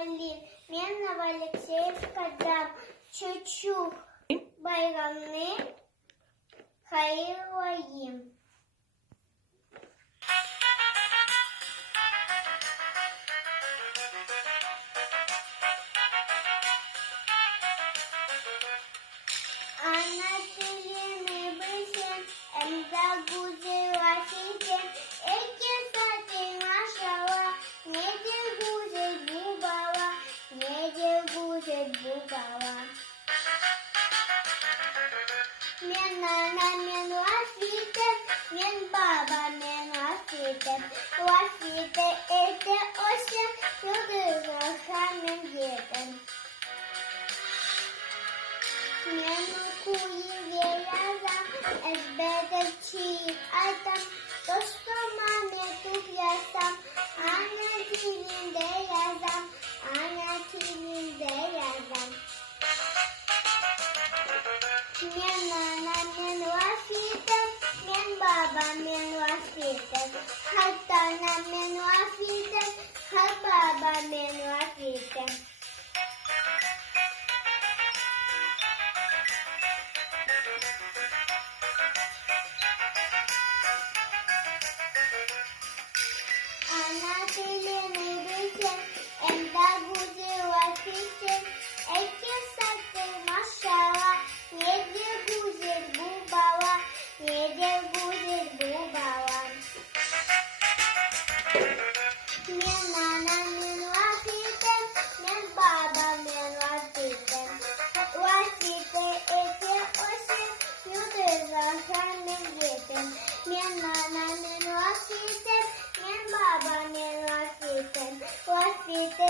Ali. Мен Новоалексеевска дам. Чучух. Bayramını hayırlayım. Ana dilini bilsin, emza güzel vaşiken, eke saati maşallah, nedir güzel bu baba, nedir güzel bu baba. Мен нана, мен васите, мен баба, мен васите, васите это осень, yıldızlarsa men yedim. Men kuyu yazam, ezberde çiğ atam, dostuma mektup yazsam, ana dilinde yazam, ana dilinde yazam. Men nana, men vasitem, men baba, men vasitem, har tana, men vasitem, har baba, men vasitem. Ana dilini bilsin, emda güzel vasitem, eke saati maşallah, nedir güzel bu baba, nedir güzel bu baba. Men nana, men vasitem, men baba, men vasitem, vasite eke osem, yıldızlarsa men yedim. Men nana, men vasitem, men baba, men vasitem, vasite